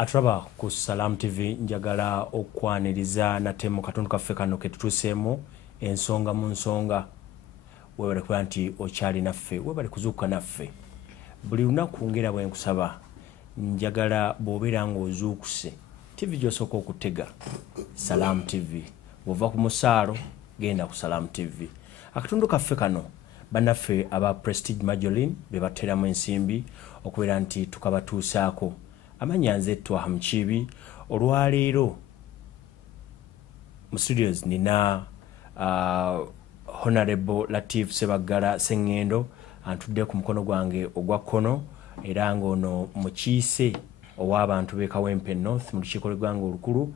Aturaba ku Salam TV njagala okwaniriza nate mu katundu kaffe kano ke tutuuseemu ensonga mu nsonga webale kuba nti okyali naffe webale kuzuukuka naffe buli lunaku ngera bwe nkusaba njagala bw'obeera ng'ozuukuse TV gy'osooka okutega Salam TV bw'ova ku musaalo genda ku Salam TV akatundu kaffe kano bannaffe aba Prestige Majoline be bateramu ensimbi okubeera nti tukabatuusaako amanya nze Twaha Mukiibi olwaleero mu studios nina Honorable Latif Sebagala Sengendo antudde ku mukono gwange ogwa kkono era ng'ono mukiise ow'abantu b'e Kawempe North mu lukiiko lw'eggwanga olukulu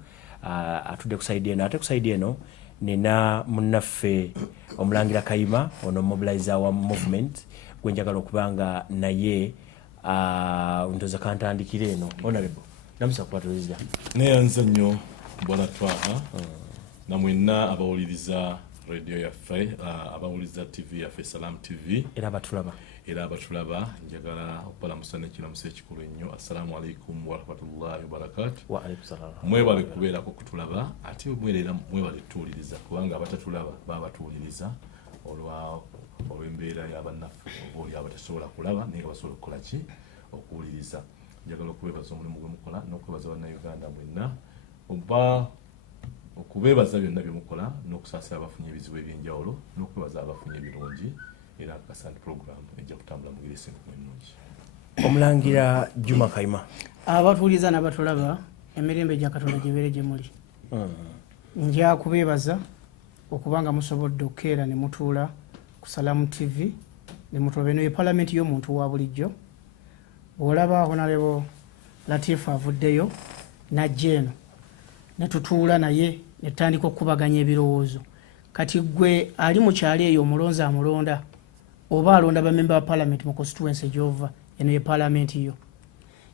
atudde ku sayidi eno ate ku sayidi eno nina munnaffe omulangira Kayima ono mobilizer wa movement gwe njagala okubanga naye ntoza kantandikire eno Honorable namusa kubatuliriza neyanza nnyo bwana Twaha namwenna abawuliriza radio yaffe abawuliriza TV yaffe Salam TV era abatulaba njagala okubalamusa n'ekiramusa ekikulu ennyo assalamu alaikum warahmatullahi wabarakatuh. Wa alaikum salaam. Mwebale kubeerako kutulaba ate mwerera mwebale tuwuliriza kubanga abatatulaba baba batuwuliriza olw'embeera y'abannaffe oba oli abatasobola kulaba naye nga basobola okukola ki okuwuliriza. Njagala okubeebaza omulimu gwe mukola n'okwebaza bannayuganda mwenna oba okubeebaza byonna bye mukola n'okusaasira abafunye ebizibu eby'enjawulo n'okwebaza abafunye ebirungi era akasante program ejja kutambula mu ngeri esinga ennungi. Omulangira Juma Kayima abatuwuliriza n'abatulaba emirembe gya Katonda gibeere gye muli. Nja kubeebaza okubanga musobodde okukeera ne mutuula ku Salam TV ne mutuula bino ye palamenti y'omuntu wa bulijjo. Bw'olaba Honorable Latif avuddeyo n'ajja eno ne tutuula naye ne tutandika okubaganya ebirowoozo. Kati gwe ali mu kyalo eyo omulonzi amulonda oba alonda bamemba ba palamenti mu constituency gy'ova eno ye palamenti yo.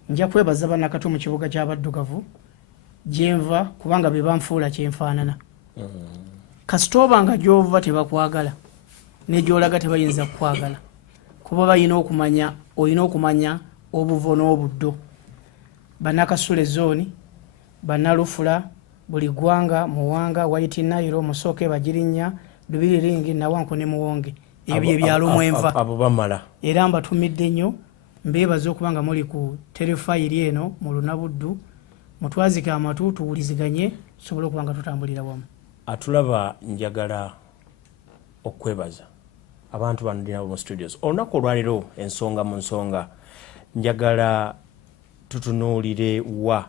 Nja kwebaza bannakatu mu kibuga ky'abaddugavu gyenva kubanga be banfuula kyenfaanana. Kasita obanga gy'ova tebakwagala ne gy'olaga tebayinza kukwagala kuba olina okumanya obuvo n'obuddo. Bannakasule zooni bannalufula buli ggwanga muwanga Waiti Nairo Musoke Bagirinnya Lubiri Ringi Nawanko ne Muwonge ebyo ebyalo mwenva abo bamala era mbatumidde nnyo mbeebaza okubanga muli ku terefayiri eno mu lunabuddu mutwazike amatu tuwuliziganye tusobole okubanga tutambulira wamu. Atulaba njagala okwebaza abantu bano ndina mu studios olunaku olwaleero ensonga mu nsonga njagala tutunuulire wa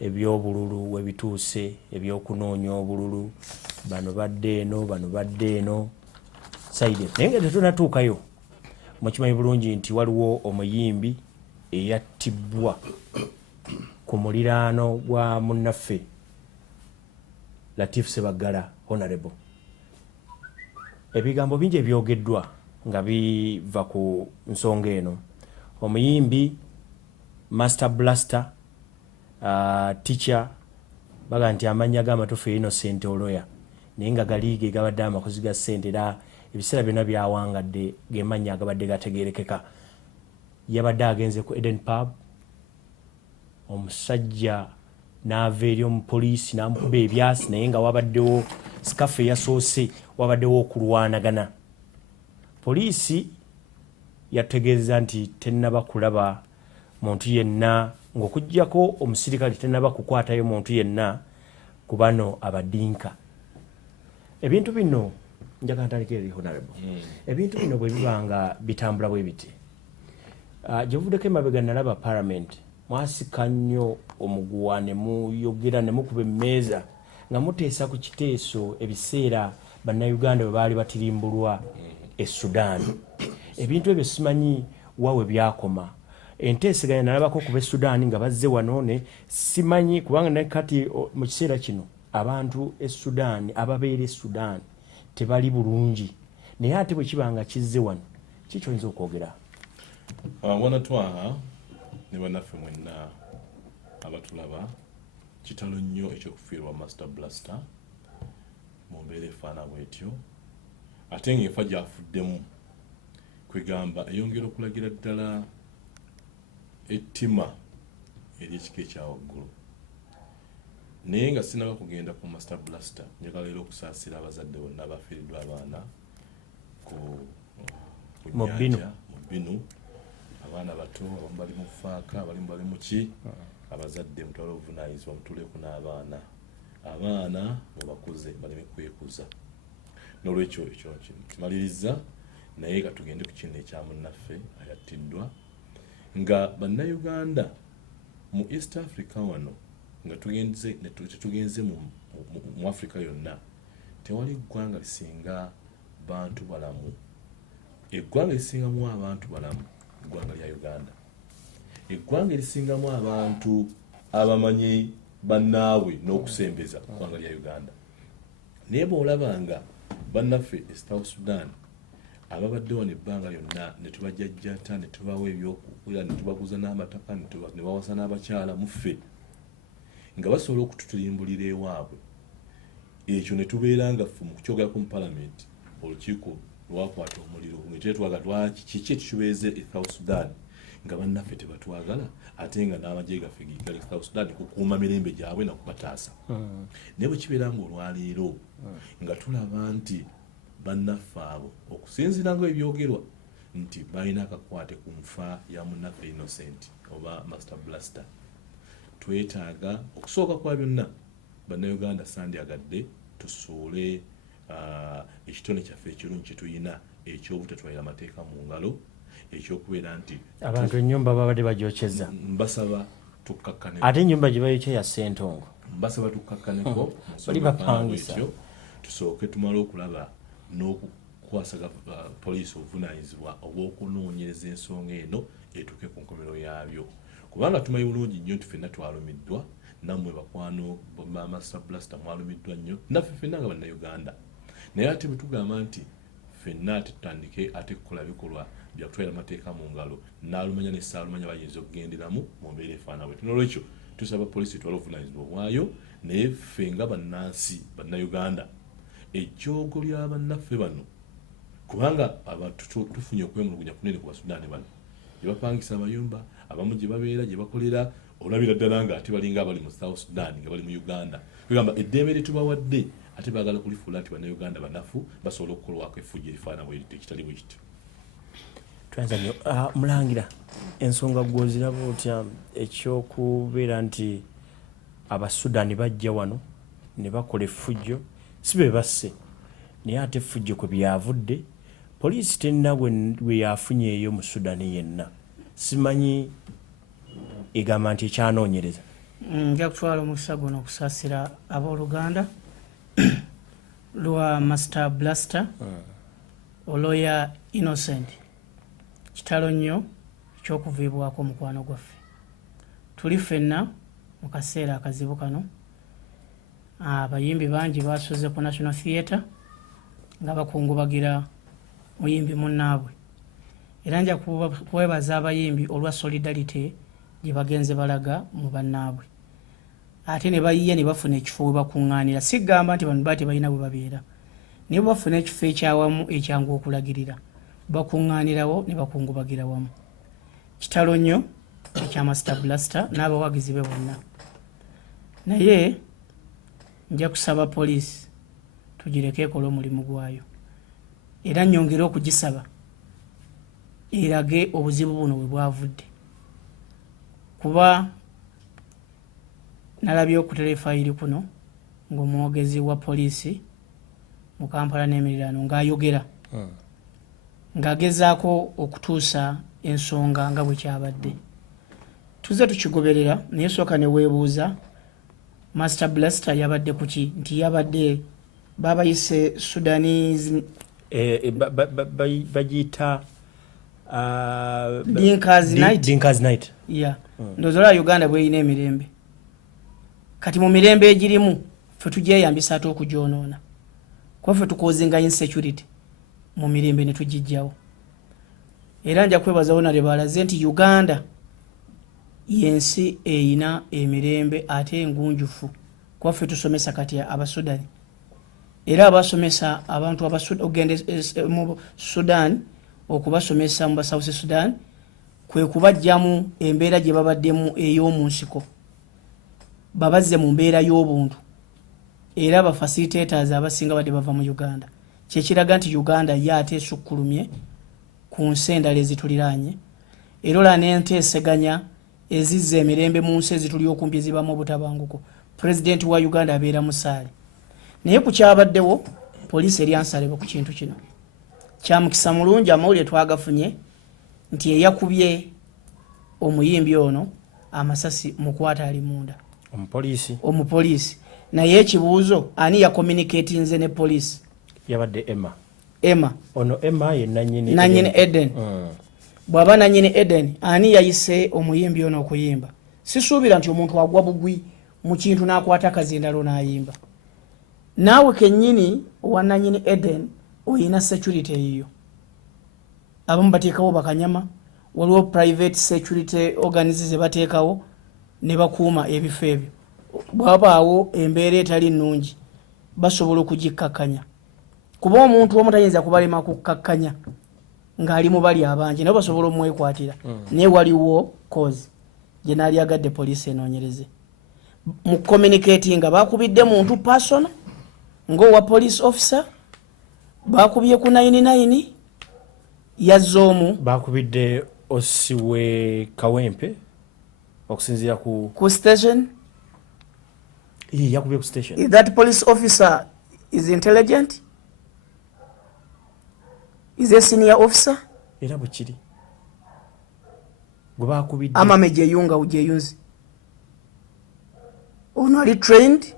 ebyobululu webituuse ebyokunoonya obululu bano badde eno saidi naye nga tetunatuukayo mukimanyi bulungi nti waliwo omuyimbi eyattibwa ku muliraano gwa munnaffe Latif Sebagala Honorable. Ebigambo bingi ebyogeddwa nga biva ku nsonga eno. Omuyimbi Master Blaster teacher baga nti amanya g'amatufu Innocent Oloya naye nga galiige gabadde amakozi ga ssente era ebiseera byonna byawangadde gemanya agabadde gategeerekeka. Yabadde agenze ku Eden Pub omusajja n'ava eri omupoliisi n'amukuba ebyasi naye nga wabaddewo sikafu eyasoose wabaddewo okulwanagana. Poliisi yategeeza nti tennaba kulaba muntu yenna ng'okuggyako omusirikale tennaba kukwatayo muntu yenna ku bano abadinka. Ebintu bino njagala ntandikire Honorable. Ebintu bino bwe biba nga bitambula bwe biti gye buvuddeko emabega nalaba parliament mwasika nnyo omuguwa ne muyogera ne mukuba emmeeza nga muteesa ku kiteeso ebiseera bannayuganda bwe baali batirimbulwa e Sudan. Ebintu ebyo simanyi wawe byakoma. Enteeseganya nalabako kuba e Sudan nga bazze wano ne simanyi kubanga ne kati mu kiseera kino abantu e Sudan ababeera e Sudan tebali bulungi naye ate bwe kiba nga kizze wano kikyoyinza okwogera. Wana Twaha ne bannaffe mwenna abatulaba kitalo nnyo ekyokufiirwa Master Blaster mu mbeera efaana bwetyo ate ng'enfa gy'afuddemu kwegamba eyongera okulagira ddala ettima ery'ekika ekyawaggulu naye nga sinaba kugenda ku master blaster njagala era okusaasira abazadde bonna abafiiriddwa abaana ku nyanja mu binu abaana bato abamu bali mu faaka abalimu bali mu ki abazadde mutwala obuvunaanyizibwa mutuleku n'abaana abaana mubakuze baleme kwekuza n'olwekyo ekyo kimaliriza naye katugende ku kino ekya munnaffe ayattiddwa nga bannayuganda mu East Africa wano nga tugenze mu Africa yonna tewali ggwanga lisinga bantu balamu eggwanga lisingamu abantu balamu eggwanga lya Uganda eggwanga erisingamu abantu abamanyi bannaabwe n'okusembeza eggwanga lya Uganda naye bw'olabanga bannaffe e South Sudan ababadde wano ebbanga lyonna ne tubajjajjata ne tubawa ebyokukulira ne tubaguza n'amataka ne bawasa n'abakyala muffe nga basobola okututilimbulira ewaabwe ekyo ne tubeera nga ffe mu kukyogeraku mu palamenti olukiiko lwakwata omuliro ngetwetwaga lwaki kiki ekikibeeze e South Sudan nga bannaffe tebatwagala ate nga n'amagye gaffe gigali South Sudan kukuuma mirembe gyabwe nakubataasa naye bwe kibeera nga olwaleero nga tulaba nti bannaffe abo okusinziira nga ebyogerwa nti balina akakwate ku nfa ya munnaffe Innocent oba Master Blaster twetaaga okusooka kwa byonna bannayuganda sandyagadde tusuule ekitone kyaffe ekirungi kyetulina ekyobutatwalira amateeka mu ngalo ekyokubeera nti abantu ennyumba babadde bajokyeza mbasaba tukkakkaneko ate ennyumba gye bayokya ya Ssentongo mbasaba tukkakkaneko bali bapangisa tusooke tumale okulaba n'okukwasaga poliisi obuvunaanyizibwa obw'okunoonyereza ensonga eno etuuke ku nkomero yaabyo kubanga tumanyi bulungi nnyo nti ffenna twalumiddwa nammwe bakwano Master Blaster mwalumiddwa nnyo naffe ffenna nga bannayuganda naye ate bwe tugamba nti ffenna ate tutandike ate kukola bikolwa bya kutwala amateeka mu ngalo n'alumanya ne ssaalumanya bayinza okugenderamu mu mbeera efaana bwetyo n'olwekyo tusaba poliisi etwala obuvunaanyizibwa bwayo naye ffe nga bannansi bannayuganda ejjoogo lya bannaffe bano kubanga abantu tufunye okwemulugunya kunene ku Basudaani bano gye bapangisa amayumba abamu gye babeera gye bakolera olabira ddala nga ate balinga abali mu South Sudan nga bali mu Uganda kugamba eddembe lyetubawadde ate baagala kulifuula nti bannayuganda banafu basobola okukolwako effujjo erifaana bwe ekitali bwe kityo. Twanza nnyo mulangira ensonga gw'oziraba otya ekyokubeera nti Abasudaani bajja wano ne bakola effujjo si be basse naye ate effujjo kwe byavudde poliisi tenna bwe yafunyeeyo mu Sudaani yenna simanyi egamba nti ekyanoonyereza nja kutwala omukisa guno okusaasira abooluganda lwa Master Blaster oloya Innocent kitalo nnyo ekyokuviibwako omukwano gwaffe tuli ffenna mu kaseera akazibu kano abayimbi bangi basuze ku National Theatre nga bakungubagira muyimbi munnaabwe era nja kwebaza abayimbi olwa solidarity gye bagenze balaga mu bannaabwe ate ne bayiye ne bafuna ekifo we bakuŋŋaanira sigamba nti bano bati balina bwe babeera naye bwe bafuna ekifo ekyawamu ekyangu okulagirira bakuŋŋaanirawo ne bakungubagira wamu kitalo nnyo ekya Master Blaster n'abawagizi be bonna naye nja kusaba poliisi tugireke ekola omulimu gwayo era nnyongere okugisaba erage obuzibu buno bwe bwavudde kuba nalabye okuterefayiri kuno ng'omwogezi wa poliisi mu Kampala n'emiriraano ng'ayogera ng'agezaako okutuusa ensonga nga bwe kyabadde tuze tukigoberera naye sooka ne weebuuza Master Blaster yabadde kuki nti yabadde babayise Sudanese bagiyita Dinka's Night yeah ndozola Uganda bweyina emirembe kati mu mirembe egirimu ffe tugyeyambisa ate okugyonoona kuba ffe tukozinga insecurity mu mirembe ne tugijjawo era nja kwebazawo nale balaze nti Uganda yensi eyina emirembe ate engunjufu kuba ffe tusomesa kati Abasudaani era abasomesa abantu ogende mu Sudan okubasomesa mu South Sudan kwe kubajjamu embeera gye babaddemu ey'omu nsiko babazze mu mbeera y'obuntu era ba facilitators abasinga badde bava mu Uganda kyekiraga nti Uganda ye ate esukkulumye ku nsi endala ezituliraanye era ola n'enteeseganya ezizza emirembe mu nsi ezituli okumpi ezibamu obutabanguko President wa Uganda abeera musaale naye ku kyabaddewo poliisi eri ansalebo ku kintu kino kyamukisa mulungi amawulire twagafunye nti eyakubye omuyimbi ono amasasi mukwata ali munda omupoliisi naye ekibuuzo ani ya communicatinze ne poliisi yabadde Emma ono Emma ye nanyini Eden bw'aba nanyini Eden ani yayise omuyimbi ono okuyimba sisuubira nti omuntu agwa bugwi mu kintu n'akwata akazindalo n'ayimba naawe kennyini owa nanyini Eden oyina security eyiyo abamu bateekawo bakanyama waliwo private security organizations zebateekawo ne bakuuma ebifo ebyo bwabaawo embeera etali nnungi basobola okugikkakkanya kuba omuntu omu tayinza kubalema kukkakkanya ng'ali mu bali abangi nabo basobola omwekwatira naye waliwo cause gye naali agadde poliisi enoonyereze mu communicating nga bakubidde muntu persona ng'owa police officer bakubye ku 99 yazze omu bakubidde osiwe Kawempe okusinziira ku station yakubye ku station. If that police officer is intelligent, is a senior officer, era bukiri gwe bakubidde amame gyeyunga ujeyunzi ono ali trained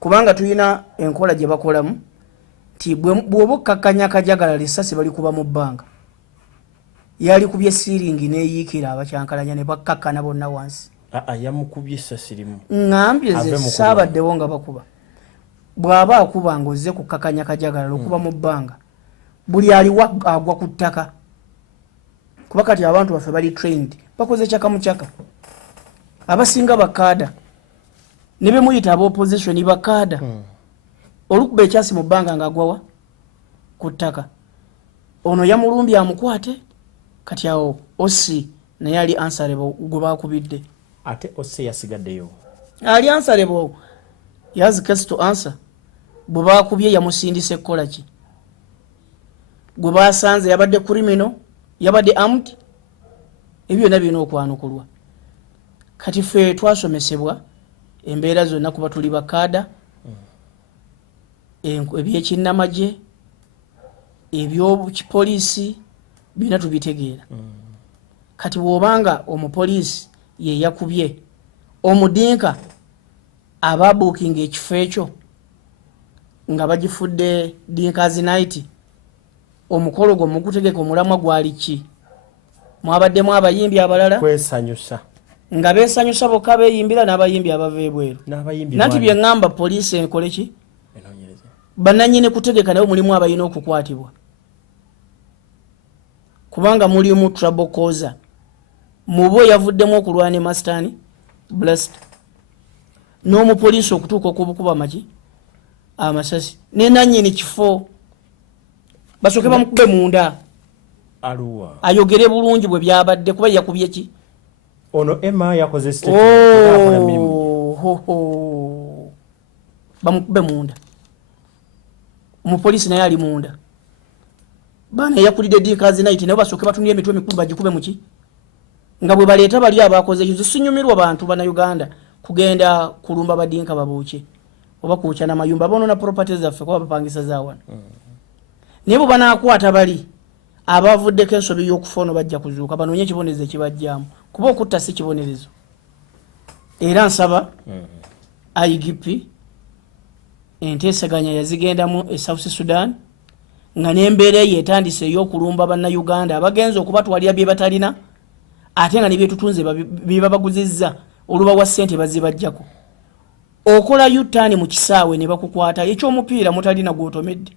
kubanga tuyina enkola gye bakolamu nti bw'oba okkakkanya akajagala lisasi balikuba mu bbanga yali kubye siringi neeyiikira abakyankalanya ne bakkakkana bonna wansi yamukubye essasi limu ngambye nze saabaddewo nga bakuba bw'aba akuba ng'ozze kukkakanya akajagala okuba mu bbanga buli aliwa agwa ku ttaka kuba kati abantu baffe bali trained bakoze kyaka mu kyaka abasinga bakaada ne be muyita ab'opposition bakaada olukuba ekyasi mu bbanga ng'agwawa ku ttaka ono yamulumbye amukwate kati awo osi naye ali answerable gwe bakubidde ate osi yasigaddeyo ali answerable he has case to answer bwe bakubye yamusindise ekkola ki gwe basanze yabadde criminal yabadde armed ebyo byonna birina okwanukulwa kati ffe twasomesebwa embeera zonna kuba tuli bakaada ebyekinnamagye ebyokipoliisi birina tubitegeera kati bw'obanga omupoliisi ye yakubye omudinka ababuukinga ekifo ekyo nga bagifudde dinkazi night omukolo gwo mugutegeka omulamwa gwali ki mwabaddemu abayimbi abalala kwesanyusa nga beesanyusa bokka beeyimbira n'abayimbi abava ebweru nanti bye ŋŋamba poliisi ekole ki bannannyini kutegeka naye mulimu abalina okukwatibwa kubanga mulimu trouble causer mubo yavuddemu okulwana mastani blessed n'omupoliisi okutuuka okubukuba maki amasasi ne nannyini kifo basooke bamukube munda aluwa ayogere bulungi bwe byabadde kuba yakubye ki ono Emma yakoze bamukube munda omupoliisi naye ali munda baana yakulidde dinkazi night nabo basooke batunire emitwe mikulu bagikube muki nga bwe baleeta bali abakoze ekyo sinyumirwa bantu bana Uganda kugenda kulumba badinka babuuke oba kuuca n'amayumba boonona properties zaffe kuba bapangisa zaawana naye bwe banaakwata bali abavuddeko ensobi y'okufa bajja kuzuuka banoonye ekibonerezo ekibajjaamu kuba okutta si kibonerezo era nsaba IGP enteeseganya yazigendamu e South Sudan nga n'embeera yeetandise ey'okulumba bannayuganda abagenza okubatwalira bye batalina ate nga nebyetutunze bibabaguzizza olubawa ssente bazibajjako okola yutani mu kisaawe ne bakukwata ekyomupiira mutalina gwotomedde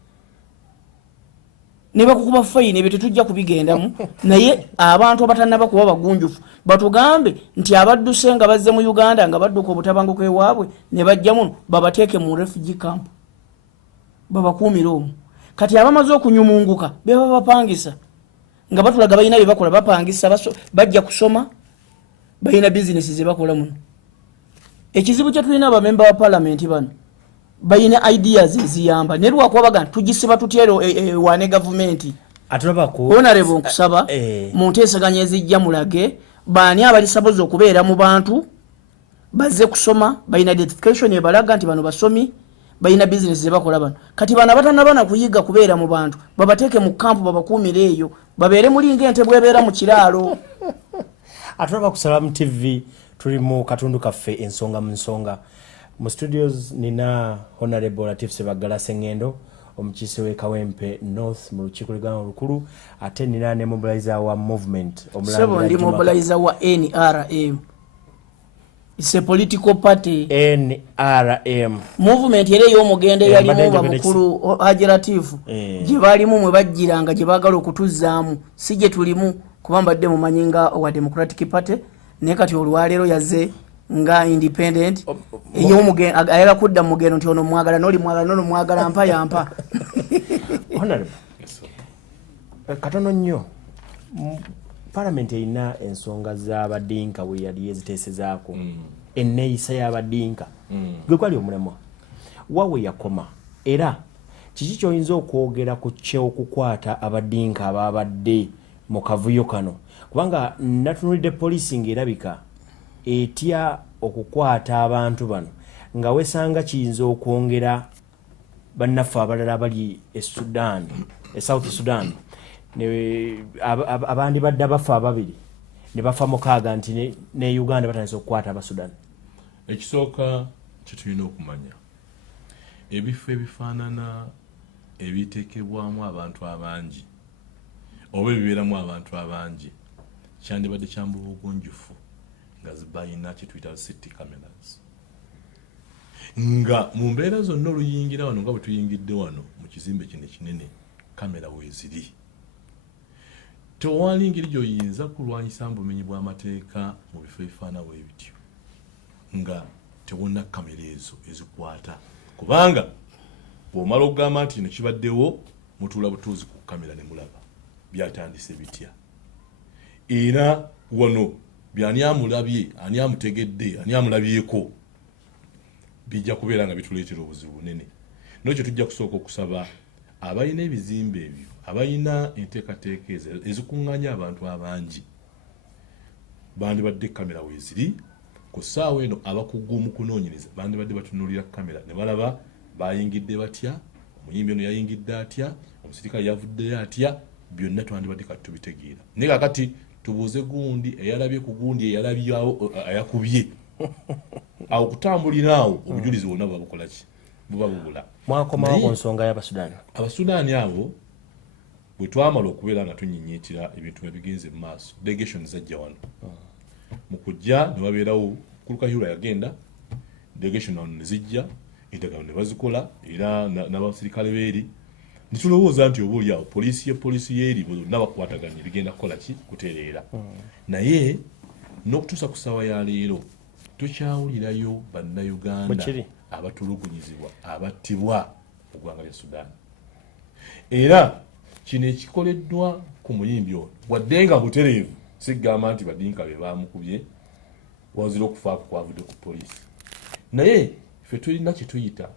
ne bakukuba fayini ebyo tetujja kubigendamu naye abantu abatannaba kuba bagunjufu batugambe nti abadduse nga bazze mu Uganda nga badduka obutabanguko ewaabwe ne bajja muno babateeke mu refugee camp babakuumira omwo kati abamaze okunyumunguka beba bapangisa nga batulaga balina bye bakola bapangisa bajja kusoma balina bizinesi ze bakola muno. Ekizibu kye tulina abamemba wa parliament bano balina ideas eziyamba ne lwakuba baga tugisiba tutyero wane government atulabako honorable nkusaba mu nteeseganya ezijja mulage baani abali sabozi okubeera mu bantu bazze kusoma balina identification ebalaga nti bano basomi balina business ze bakola bano kati bana batanabana kuyiga kubeera mu bantu babateeke mu kampu babakuumire eyo babeere mulinga ente bwebeera mu kiraalo. Atulaba ku Salamu TV tuli mu katundu kaffe ensonga mu nsonga mu studios nina honorable Latif Sebagala Sengendo omukiise we Kawempe North mu lukiiko lw'eggwanga olukulu ate nina ne mobilizer wa movement omulangira mobilizer wa NRM. It's a political party. NRM movement ere y'omugende yalimu bamukulu Hajiratifu gye balimu mwe bajjiranga gye baagala okutuzaamu si gye tulimu kuba mbadde mu manyinga wa Democratic Party naye kati olwaleero yazze nga independent ey'omugendo ayala kudda mu mugendo nti ono mwagala n'oli mwagala n'ono mwagala mpa yampa. Honorable katono nnyo Parliament erina ensonga z'abadinka we yali eziteesezaako enneeyisa y'abadinka gwe kwali omulemwa wawe yakoma era kiki ky'oyinza okwogera ku ky'okukwata abadinka ababadde mu kavuyo kano kubanga natunulidde poliisi ng'erabika etya okukwata abantu bano nga wesanga kiyinza okwongera bannaffe abalala abali Sudan South Sudan abandi badde bafa ababiri ne bafa mukaaga nti ne Uganda batandise okukwata Abasudan. Ekisooka kye tulina okumanya ebifo ebifaanana ebiteekebwamu abantu abangi oba ebibeeramu abantu abangi kyandibadde kyambubugunjufu nga zibayina kye tuyita city cameras nga mu mbeera zonna oluyingira wano nga bwe tuyingidde wano mu kizimbe kino kinene kamera weeziri. Tewali ngeri gy'oyinza kulwanyisa bumenyi bw'amateeka mu bifo ebifaanawo ebityo nga tewonna kamera ezo ezikwata kubanga bw'omala okugamba nti kino kibaddewo mutuula butuuzi ku kamera ne mulaba byatandise bitya era wano byani amulabye ani amutegedde ani amulabyeko bijja kubeera nga bituleetera obuzibu bunene. N'ekyo tujja kusooka okusaba abalina ebizimbe ebyo abalina enteekateeka ezikuŋŋaanya abantu abangi bandibadde kamera weeziri ku ssaawa eno abakugu mu kunoonyereza bandibadde batunuulira kamera ne balaba bayingidde batya omuyimbi ono yayingidde atya omusirikale yavuddeyo atya byonna twandibadde kati tubitegeera naye kakati tubuuze gundi eyalabye ku gundi eyalabyawo ayakubye awo kutambuliraawo obujulizi bwonna bubabukola ki buba bubula. Mwakomawo ku nsonga y'Abasudaani. Abasudaani abo bwe twamala okubeera nga tunyinyiitira ebintu ebigenze mu maaso delegation zajja wano mu kujja ne babeerawo Kulukayura yagenda delegation wano ne zijja endagaano ne bazikola era n'abasirikale beeri ne tulowooza nti oba oliawo poliisi yeeri bonna bakwataganye bigenda kukola ki kutereera naye n'okutuusa ku ssaawa ya leero tokyawulirayo bannayuganda abatulugunyizibwa abattibwa mu ggwanga lya Sudan era kino ekikoleddwa ku muyimbi ono wadde nga butereevu sigamba nti badinka be bamukubye wazira okufaako kwavudde ku poliisi naye ffe tulina kye tuyita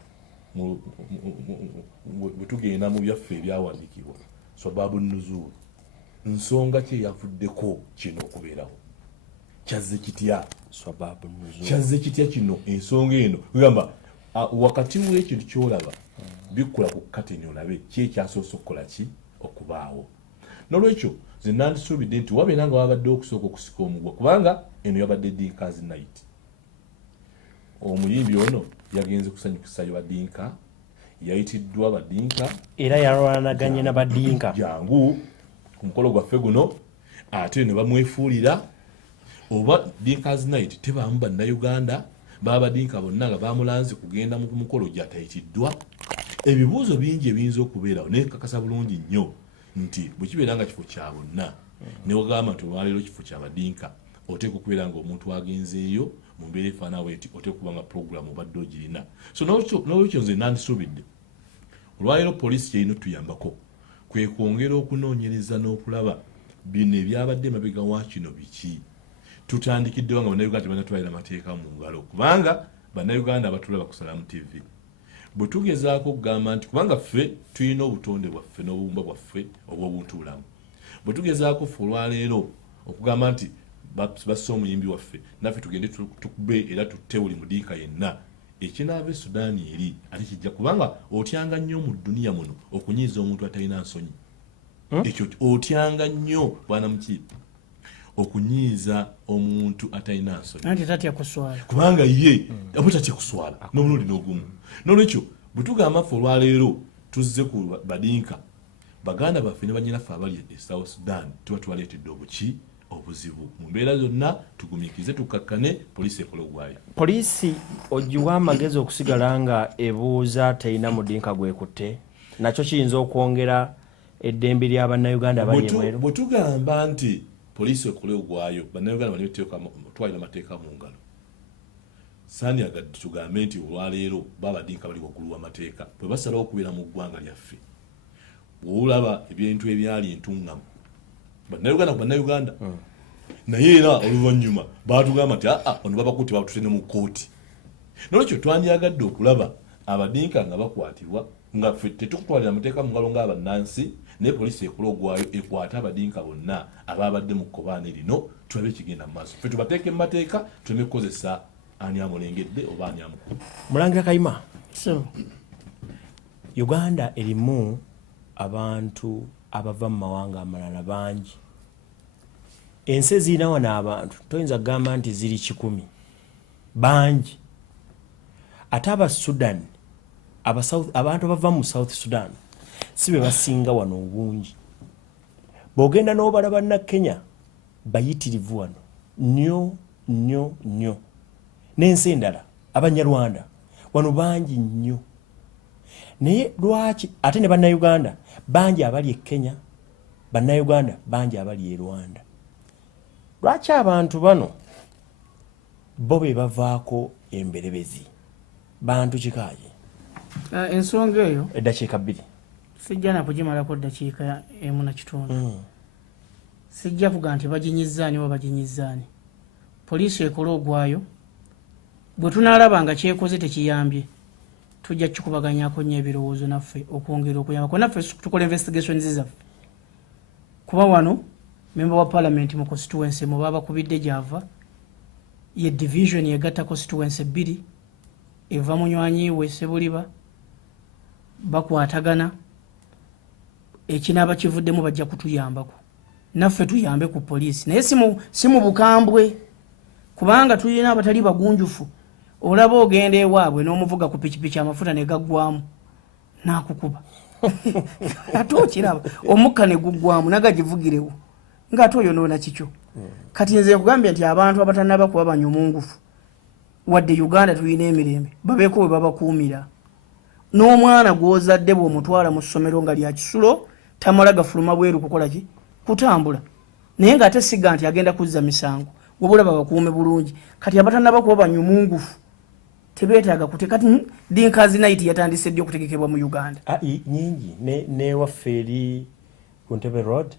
bwe tugenda mu byaffe ebyawandiikibwa sababu nuzuulu nsonga ki eyavuddeko kino okubeerawo kyazze kitya sababu nuzuulu kyazze kitya kino ensonga eno kugamba wakati w'ekintu kyolaba bikula ku kateni olabe ki ekyasoose okukola ki okubaawo n'olwekyo ze nandisuubidde nti wabeera nga wabadde okusooka okusika omugwa kubanga eno yabadde Dinka's night omuyimbi ono yagenze kusanyukisayo badinka yayitiddwa badinka era yalwanaganye n'abadinka jangu ku mukolo gwaffe guno ate ne bamwefuulira oba Dinka's night tebaamu bannayuganda babadinka bonna nga bamulanze kugenda mu mukolo gyatayitiddwa. Ebibuuzo bingi ebiyinza okubeerawo naye kakasa bulungi nnyo nti bwe kibeera nga kifo kya bonna ne wagamba nti olwaleero kifo kya badinka oteeka okubeera nga omuntu agenzeeyo mu mbeera efaanawo eti oteeka okuba nga puroguramu obadde ogirina. So n'olwekyo nze nandisuubidde olwaleero poliisi kyerina otuyambako kwe kwongera okunoonyereza n'okulaba bino ebyabadde mabega wa kino biki tutandikiddewo nga bannayuganda tebanatwalira amateeka mu ngalo kubanga bannayuganda abatulaba ku Salamu TV bwe tugezaako okugamba nti kubanga ffe tulina obutonde bwaffe n'obubumba bwaffe obw'obuntubulamu bwe tugezaako ffe olwaleero okugamba nti basse omuyimbi waffe naffe tugende tukube era tutte buli mudiika yenna ekinaava Sudaani eri ate kijja kubanga otyanga nnyo mu dduniya muno okunyiiza omuntu atalina nsonyi ekyo otyanga nnyo bwana muki okunyiiza omuntu atalina nsonyi anti tatya kuswala kubanga ye abo tatya kuswala n'omulundi n'ogumu n'olwekyo bwe tugamba ffe olwaleero tuzze ku badinka baganda baffe ne banyinaffe abali e South Sudan tuba tubaleetedde obuki obuzibu mu mbeera zonna tugumiikirize tukakkane poliisi ekola ogwayo poliisi ogiwa amagezi okusigala nga ebuuza terina mudinka gwekutte nakyo kiyinza okwongera eddembe lya bannayuganda abali ebweru bwe tugamba nti poliisi ekola ogwayo bannayuganda bali twalira amateeka mu ngalo saani agadde tugambe nti olwaleero babadinka bali waggulu w'amateeka bwe basalawo okubeera mu ggwanga lyaffe bw'olaba ebintu ebyali entungamu bannayuganda ku bannayuganda naye era oluvannyuma baatugamba nti ono babakutte batutene mu kkooti nolwekyo twandyagadde okulaba abadinka nga bakwatibwa nga ffe tetukutwalira amateeka mu ngalo ng'abannansi naye poliisi ekola ogwayo ekwate abadinka bonna ababadde mu kkobaane lino tulabe ekigenda mu maaso ffe tubateeke mu mateeka tuleme kukozesa ani amulengedde oba ani amukulu. Mulangira Kayima, so Uganda erimu abantu abava mu mawanga amalala bangi. Ensi ezirina wano abantu toyinza kugamba nti ziri 100 bangi. Ate aba Sudan abantu abava mu South Sudan si be basinga wano obungi. Bw'ogenda n'obalaba na Kenya bayitirivu wano nnyo n'ensi endala abanyarwanda wano bangi nnyo. Naye lwaki ate ne bannayuganda bangi abali e Kenya, bannayuganda bangi abali e Rwanda. Lwaki abantu bano bo be bavaako emberebezi bantu kikaye? Ensonga eyo Eddakiika 2 sijja na kugimalako eddakiika 1.5. Sijja kuga nti baginyizzaani oba baginyizzaani. Poliisi ekola ogwayo bwe tunaalaba nga kyekoze tekiyambye tujja kukubaganyako nnyo ebirowoozo naffe okwongera okuyambako naffe tukola investigations zaffe kuba wano member wa parliament mu constituency mu baba kubidde gyava ye division yegatta constituency 2 eva munywanyi we Sebuliba bakwatagana ekinaba kivuddemu bajja kutuyambako naffe tuyambe ku poliisi naye simu bukambwe kubanga tulina abatali bagunjufu. Olaba ogenda ewaabwe n'omuvuga ku pikipiki amafuta ne gaggwamu n'akukuba ate okiraba omukka ne guggwamu nagagivugirewo ng'ate oyo noona kikyo. Kati nze kugambye nti abantu abatannaba kuba banyumungufu wadde Uganda tulina emirembe babeeko we babakuumira. N'omwana gw'ozadde bw'omutwala mu ssomero nga lya kisulo tamala gafuluma bweru kukola ki kutambula naye ng'ate siga nti agenda kuzza misango wabula babakuume bulungi. Kati abatannaba kuba banyumungufu tebeetaaga kutekati dinkazi night yatandise ddyo okutegekebwa mu Uganda. Nyingi ne waffe eri ku Ntebe Road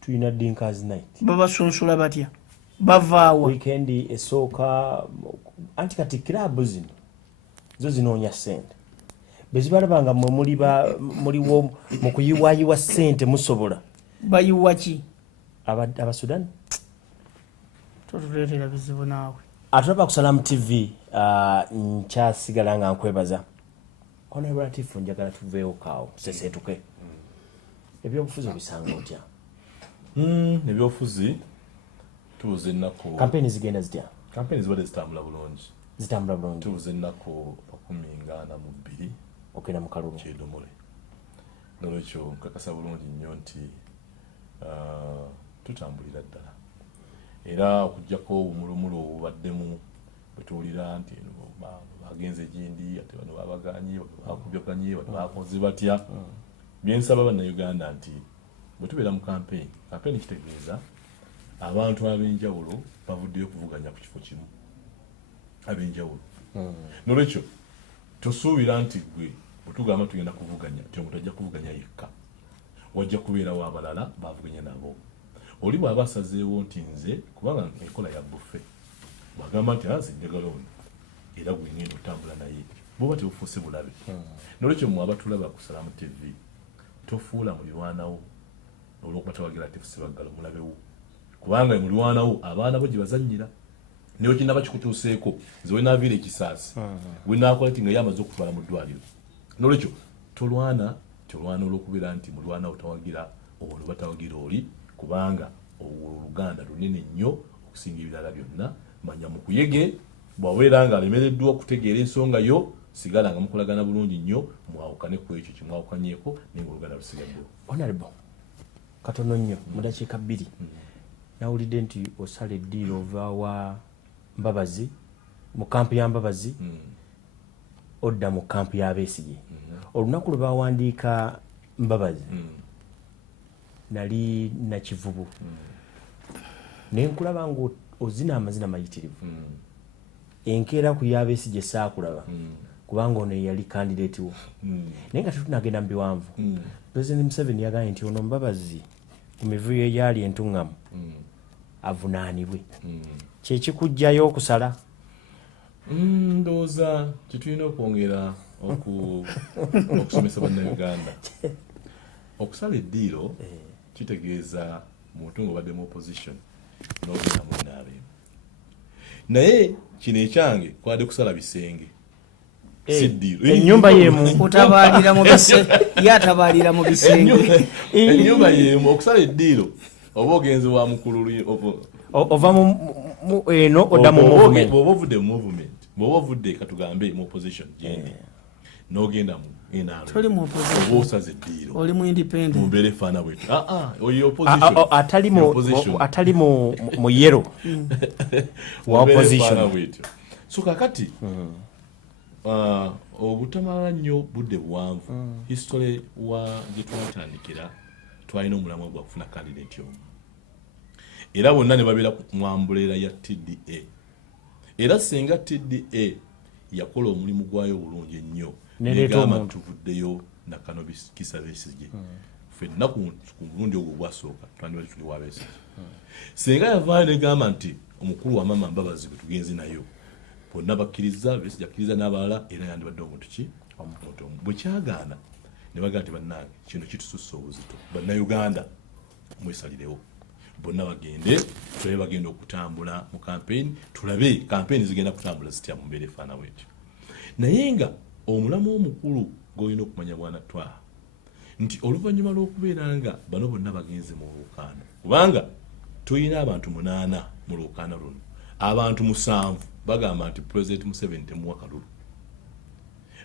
tulina dinkazi night. Babasunsula batya bavaawa weekend esooka anti kati kilabu zino zo zinoonya ssente bezibalabanga mwe muliwo mu kuyiwayiwa ssente musobola bayiwa ki aba Sudan totuleetera bizibu naawe. Atulaba ku Salamu TV nkyasigala nga nkwebaza Honorable Latifu njagala tuveewo kaawo seseetuke ebyobufuzi obisanga otya? Ebyobufuzi tubuze ennaku kampeni zigenda zitya? Kampeni zibadde zitambula bulungi tubuze ennaku 42 okenda mu kalulu kyedomole nolwekyo nkakasa bulungi nnyo nti tutambulira ddala era okujjako obumulumulo obubaddemu bwetuwulira nti bagenze gindi ate bano babaganye bakubyaganye bakoze batya byensaba bannayuganda nti bwe tubeera mu kampeni kitegeeza abantu ab'enjawulo bavuddeyo okuvuganya ku kifo kimu ab'enjawulo nolwekyo tosuubira nti gwe bwe tugamba tugenda kuvuganya ti omuntu ajja kuvuganya yekka wajja kubeerawo abalala bavuganya nabo. Oli bw'aba asazeewo nti nze kubanga enkola ya buffe bw'agamba nti nze njagala ono era gwe ngenda otambula naye bw'oba tebufuuse bulabe. N'olwekyo mmwe abatulaba ku Salamu TV tofuula mulirwanawo olw'okuba tawagira ate fusibaggala mulabewo kubanga mulirwanawo abaana bo gye bazannyira newe kinaba kikutuuseeko nze we naaviira ekisaasi we naakola ti nga ye amaze okutwala mu ddwaliro. N'olwekyo tolwana olw'okubeera nti mulwanawo tawagira ono batawagira oli kubanga oluganda lunene nnyo okusinga ebirala byonna. Manya mu kuyege bw'abeera nga alemereddwa okutegeera ensonga yo sigala nga mukolagana bulungi nnyo mwawukane ku ekyo kimwawukanyeeko naye ng'oluganda lusigaddewo. Honorable katono nnyo mu dakiika 2 nawulidde nti osala eddiiro ova wa Mbabazi mu kampu ya Mbabazi odda mu kampu ya Besigye. Olunaku lwe bawandiika Mbabazi nali nakivubu naye nkulaba nga ozina amazina mayitirivu. Enkeera ku ya Besigye saakulaba kubanga ono yali candidate wo naye nga tetunagenda mu biwanvu. President Museveni yagambye nti ono Mbabazi ku mivuyo egyali entuŋŋamu avunaanibwe. Kyekikujjayo okusala? Ndowooza kyetulina okwongera okusomesa bannayuganda. Okusala eddiiro kitegeeza muntu ng'obadde mu opposition n'ogenda mu naabeemu. Naye kino ekyange kwadde kusala bisenge si ddiiro. Ennyumba y'emu otabaalira mu yatabalira mu bisenge. Ennyumba y'emu okusala eddiiro oba ogenze wa mukulu ova mu eno odda mu movement. Bw'oba ovudde mu movement bw'oba ovudde katugambe mu opposition gyendi n'ogenda mu NRM toli mu opposition oba osaze eddiiro oli mu independent mu mbeera efaana bwetyo. Oyo opposition atali mu yero wa opposition bwetyo. So kakati obutamala nnyo budde buwanvu history wa gye twatandikira twalina omulamwa gwa kufuna candidate omu era bonna ne babeera mu ambuleera ya TDA era singa TDA yakola omulimu gwayo bulungi ennyo negamba tuvuddeyo na Kano Kisa Besigye ffenna ku mulundi ogwo gwasooka twandibali tuli wa Besigye. Singa yavaayo negamba nti omukulu wa mama Mbabazi gwe tugenze nayo bonna bakkiriza Besigye akkiriza n'abalala era yandibadde omuntu ki omuntu bwe kyagaana ne bagamba nti bannange kino kitusussa obuzito bannayuganda mwesalirewo bonna bagende tulabe bagenda okutambula mu campaign tulabe campaign zigenda kutambula zitya mu mbeera efaana bwetyo. Naye nga omulamu omukulu gw'olina okumanya bwana twaha nti oluvannyuma lw'okubeera nga bano bonna bagenze mu lwokaano kubanga tulina abantu 8 mu lwokaano luno abantu 7 bagamba nti President Museveni temuwa kalulu.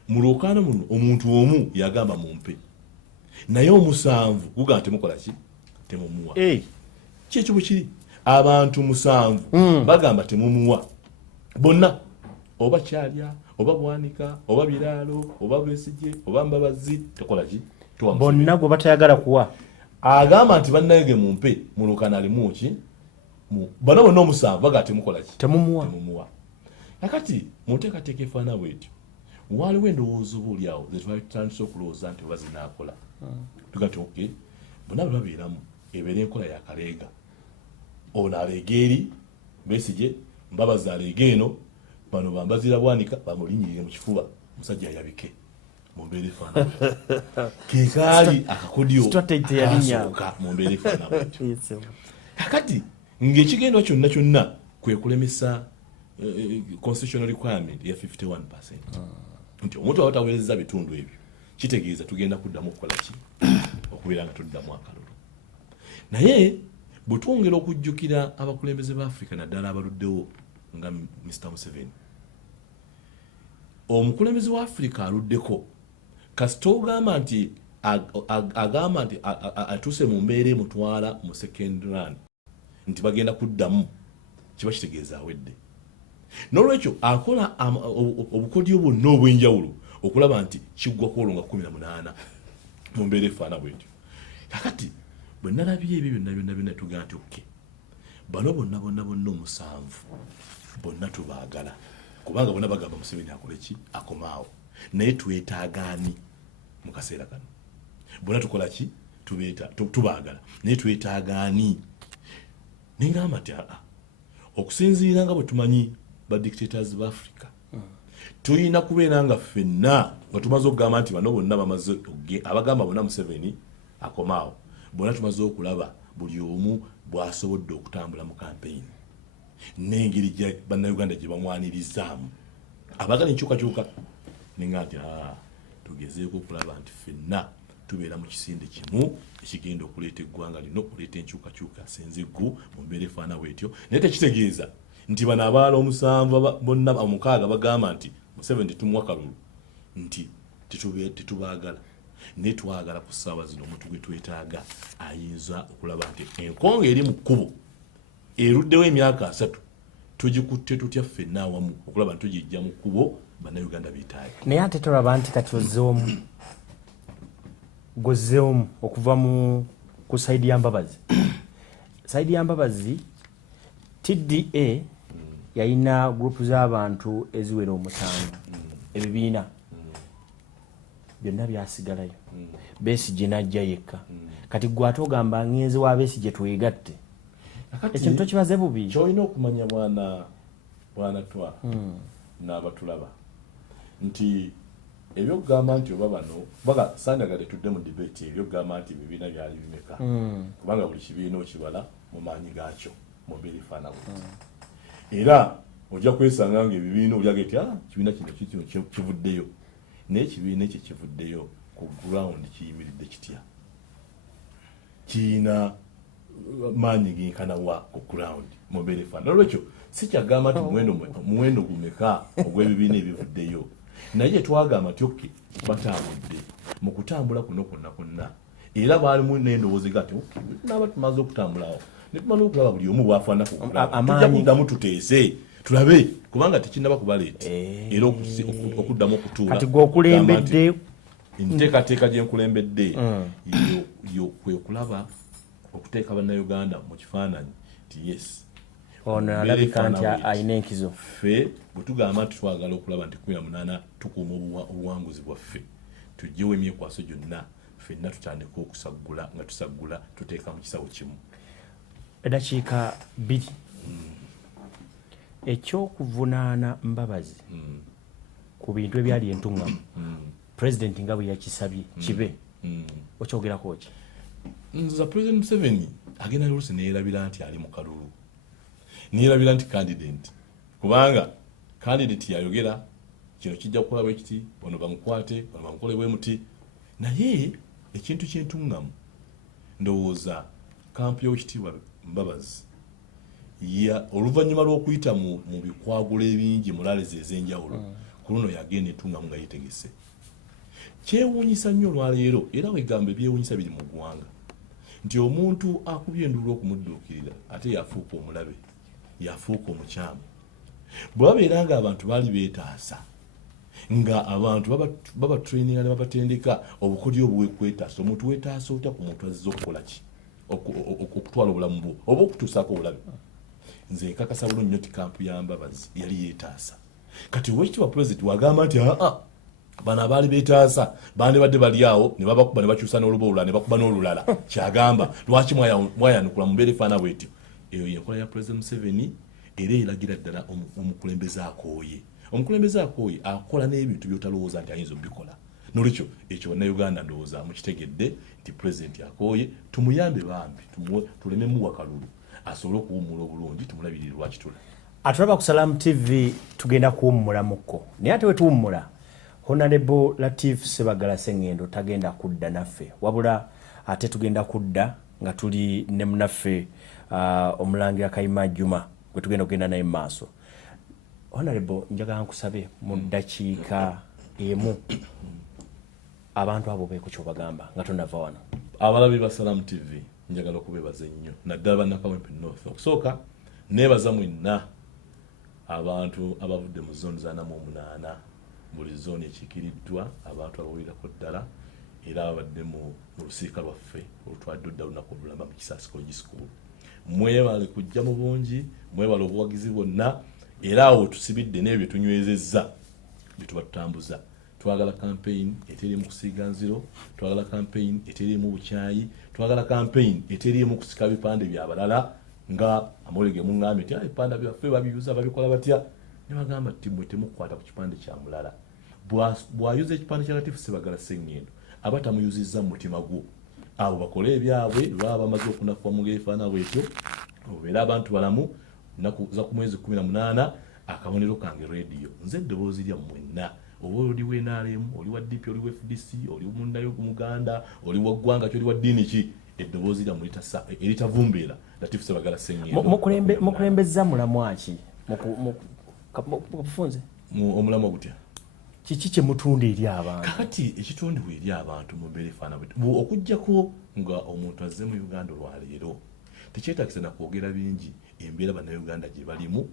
Mu lwokaano muno omuntu omu yagamba mumpe naye 7 gugamba temukola ki temumuwa. Kyekyo bwe kiri abantu 7 bagamba temumuwa bonna oba kyalya oba bwanika oba biraalo oba Besigye oba Mbabazi tekola ki bonna gwe batayagala kuwa agamba nti bannayege mumpe mu lwokaano alimu ki bano bonna 7 bagamba temukola ki temumuwa. Nakati mu nteekateeka efaana bwetyo waliwo endowooza oba oliawo ze twatandise okulowooza nti oba zinaakola tugati okay bonna bwe babeeramu ebeera enkola ya kaleega ono aleega eri Besigye Mbabazi aleega eno bano bambazira bwanika bamulinyirire mu kifuba musajja yabike mu mbeera efaana kekaali akakodyo kasooka mu mbeera efaana bwetyo. Kakati ng'ekigendwa kyonna kwe kulemesa constitutional requirement ya 51%. Nti omuntu aba taweereza bitundu ebyo kitegeeza tugenda kuddamu okukola ki okubeera nga tuddamu akalulu. Naye bwe twongera okujjukira abakulembeze ba Africa naddala abaluddewo nga Mr. Museveni omukulembeze wa Africa aluddeko kasita ogamba nti agamba nti atuuse mu mbeera emutwala mu second run nti bagenda kuddamu kiba kitegeeza awedde. N'olwekyo akola obukodyo bwonna obw'enjawulo okulaba nti kiggwa ku olwo nga 18 mu mbeera efaana bwetyo. Kakati bwe nalabye ebyo byonna tugaa nti oke bano bonna 7 bonna tubaagala kubanga bonna bagamba Museveni akole ki akomaawo naye twetaagaani mu kaseera kano bonna tukola ki tubaagala naye twetaaga ani nengamba nti okusinziira nga bwe tumanyi ba dictators ba Africa tulina kubeera nga ffenna nga tumaze okugamba nti bano bonna bamaze abagamba bonna Museveni akomaawo bonna tumaze okulaba buli omu bw'asobodde okutambula mu kampeyini n'engeri bannayuganda gye bamwanirizaamu abagala enkyukakyuka nenga nti tugezeeko okulaba nti ffenna tubeera mu kisinde kimu ekigenda okuleeta eggwanga lino okuleeta enkyukakyuka senzeggu mu mbeera efaana bwetyo naye tekitegeeza nti bano abaala 7 bonna 6 bagamba nti Museveni tumuwa kalulu nti tetubaagala naye twagala ku ssaawa zino omuntu gwe twetaaga ayinza okulaba nti enkonga eri mu kkubo eruddewo emyaka 3 tugikutte tutya ffenna awamu okulaba nti tugijja mu kkubo bannayuganda beetaaga naye ate tolaba nti kati gozzeomu okuva ku sayidi ya Mbabazi sayidi ya Mbabazi TDA yalina gurupu z'abantu eziwera 5 ebibiina byonna byasigalayo Besigye n'ajja yekka kati gwe ate ogamba ngenzi wa Besigye twegatte ekintu tokibaze bubi kyolina okumanya bwana twa n'abatulaba nti ebyokugamba nti oba bano baga sanyagade tudde mu debate ebyokugamba nti ebibiina byali bimeka kubanga buli kibiina okibala mu maanyi gaakyo mu mbeera efaana era ojja kwesanga nga ebibiina olyaga eti kibiina kino kivuddeyo naye ekibiina ekyo kivuddeyo ku ground kiyimiridde kitya kiina maanyi genkana wa ku ground mu mbeera efaana nolwekyo si kyagamba nti muwendo gumeka ogw'ebibiina ebivuddeyo naye twagamba nti oke batambudde mu kutambula kuno kwonna era baalimu n'endowooza ega nti naaba tumaze okutambulawo ne tumaze okulaba buli omu bwafaana tujja kuddamu tuteese tulabe kubanga tekinnaba kubaleeta era okuddamu okutuula kati gweokulembedde enteekateeka gye nkulembedde yo kwe kulaba okuteeka bannayuganda mu kifaananyi nti yes ono alabika nti alina enkizo ffe bwe tugamba nti twagala okulaba nti 18 tukuuma obuwanguzi bwaffe tugyewo emyekwaso gyonna ffenna tutandika okusaggula nga tusaggula tuteeka mu kisawo kimu eddakiika 2 ekyokuvunaana Mbabazi ku bintu ebyali entuŋŋamu pulezidenti nga bwe yakisabye kibe okyogerako ki nza President Museveni agenda oluusi neerabira nti ali mu kalulu neerabira nti candidate kubanga candidate yayogera kino kijja kukola bwe kiti bano bamukwate bano bamukole bwe muti naye ekintu ky'entuŋŋamu ndowooza kampu y'ekitiibwa Mbabazi oluvannyuma lw'okuyita mu bikwagula ebingi mu lalezi ez'enjawulo ku luno yagenda entuŋŋamu nga yeetegese kyewuunyisa nnyo olwaleero era wegamba ebyewuunyisa biri mu ggwanga nti omuntu akubye enduulu okumudduukirira ate yafuuka omulabe yafuuka omukyamu bwe babeera nga abantu baali beetaasa nga abantu babatraininga ne babatendeka obukodyo obuwekwetaasa omuntu weetaasa otya ku muntu azizza okukola ki okutwala obulamu bwo oba okutuusaako obulabe nze nkakasa bulungi nnyo ti kampu ya Mbabazi yali yeetaasa kati owekitiibwa pulezidenti wagamba nti bano abaali beetaasa bandibadde bali awo ne babakuba ne bakyusa n'oluba olulala ne bakuba n'olulala kyagamba lwaki mwayanukula mu mbeera efaana bwetyo eyo yenkola ya President Museveni era eragira ddala omukulembeze akooye omukulembeze akooye akola n'ebintu byotalowooza nti ayinza obikola nolwekyo ekyo bannayuganda ndowooza mukitegedde nti pulezidenti akooye tumuyambe bambi tuleme muwa kalulu asobole okuwummula obulungi tumulabirire lwakitula atulaba ku Salamu TV tugenda kuwummulamuko naye ate wetuwummula Honorable Latif Sebagala Sengendo tagenda kudda naffe wabula ate tugenda kudda nga tuli ne munaffe omulangira Kayima Juma gwe tugenda kugenda naye maaso. Honorable njagala nkusabe mu ddakiika emu abantu abo beeko kyobagamba nga tonava wano. Abalabi ba Salamu TV njagala okubebaza nnyo naddala bannakawempe North okusooka neebaza mwenna abantu abavudde mu zooni za 48 buli zooni ekiikiriddwa abantu abawirako ddala era abadde mu lusiika lwaffe olutwadde odda lunaku olulamba mu Kisaasi College School. Mwebale kujja mu bungi, mwebale obuwagizi bwonna era awo tusibidde n'ebyo tunywezezza bye tuba tutambuza twagala campaign eterimu kusiiga nziro, twagala campaign eterimu bukyayi, twagala campaign eterimu kusika bipande byabalala nga amolege mungambye nti ebipande byaffe babiyuza babikola batya. Ne bagamba nti mwe temukwata ku kipande kya mulala. Bw'ayuza ekipande kya Latifu Ssebaggala Ssenngendo aba tamuyuzizza mu mutima gwo. Abo bakole ebyabwe lwaba bamaze okunafuwa mu ngeri efaana bwetyo obeera abantu balamu nnaku za ku mwezi 18 akabonero kange radio nze eddoboozi lya mwenna oba oli wa NRM oli wa DP oli wa FDC oli mundayo ku Muganda oli wa ggwanga oli wa ddiini ki eddoboozi lya mulitasa eritavumbeera Latifu Ssebaggala Ssenngendo mukulembeza mulamu ki mukufunze omulamu gutya kiki kye mutunda eri abantu kati ekitundibwa eri abantu mu mbeera efaana bwetyo okuggyako nga omuntu azze mu Uganda olwaleero tekyetaagisa na kwogera bingi embeera bannayuganda gye balimu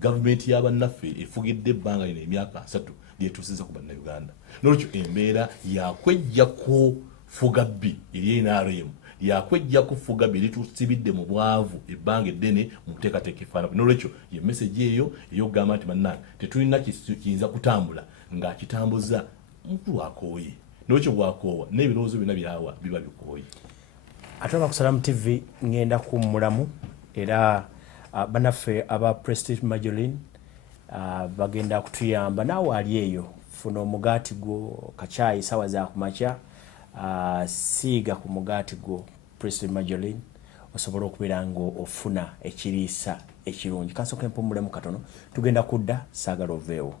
gavumenti y'abannaffe efugidde ebbanga lino emyaka 3 lyetuusizza ku bannayuganda n'olwekyo embeera yakwejja kufuga bbi eri NRM yakwejja kufuga bbi litusibidde mu bwavu ebbanga eddene mu nteekateeka efaana n'olwekyo ye message eyo ey'okugamba nti bannange tetulina kiyinza kutambula ng'akitambuza mukulu akooye n'olwekyo bw'akoowa n'ebirowoozo byonna byawa biba bikooye. Ate ku Salamu TV ngenda kummulamu era bannaffe aba Prestige Majoline bagenda kutuyamba naawe ali eyo funa omugaati gwo kacaayi sawa za kumakya siiga ku mugaati gwo Prestige Majoline osobola okubeera nga ofuna ekiriisa ekirungi. Kansooka empumulemu katono tugenda kudda saagala oveewo.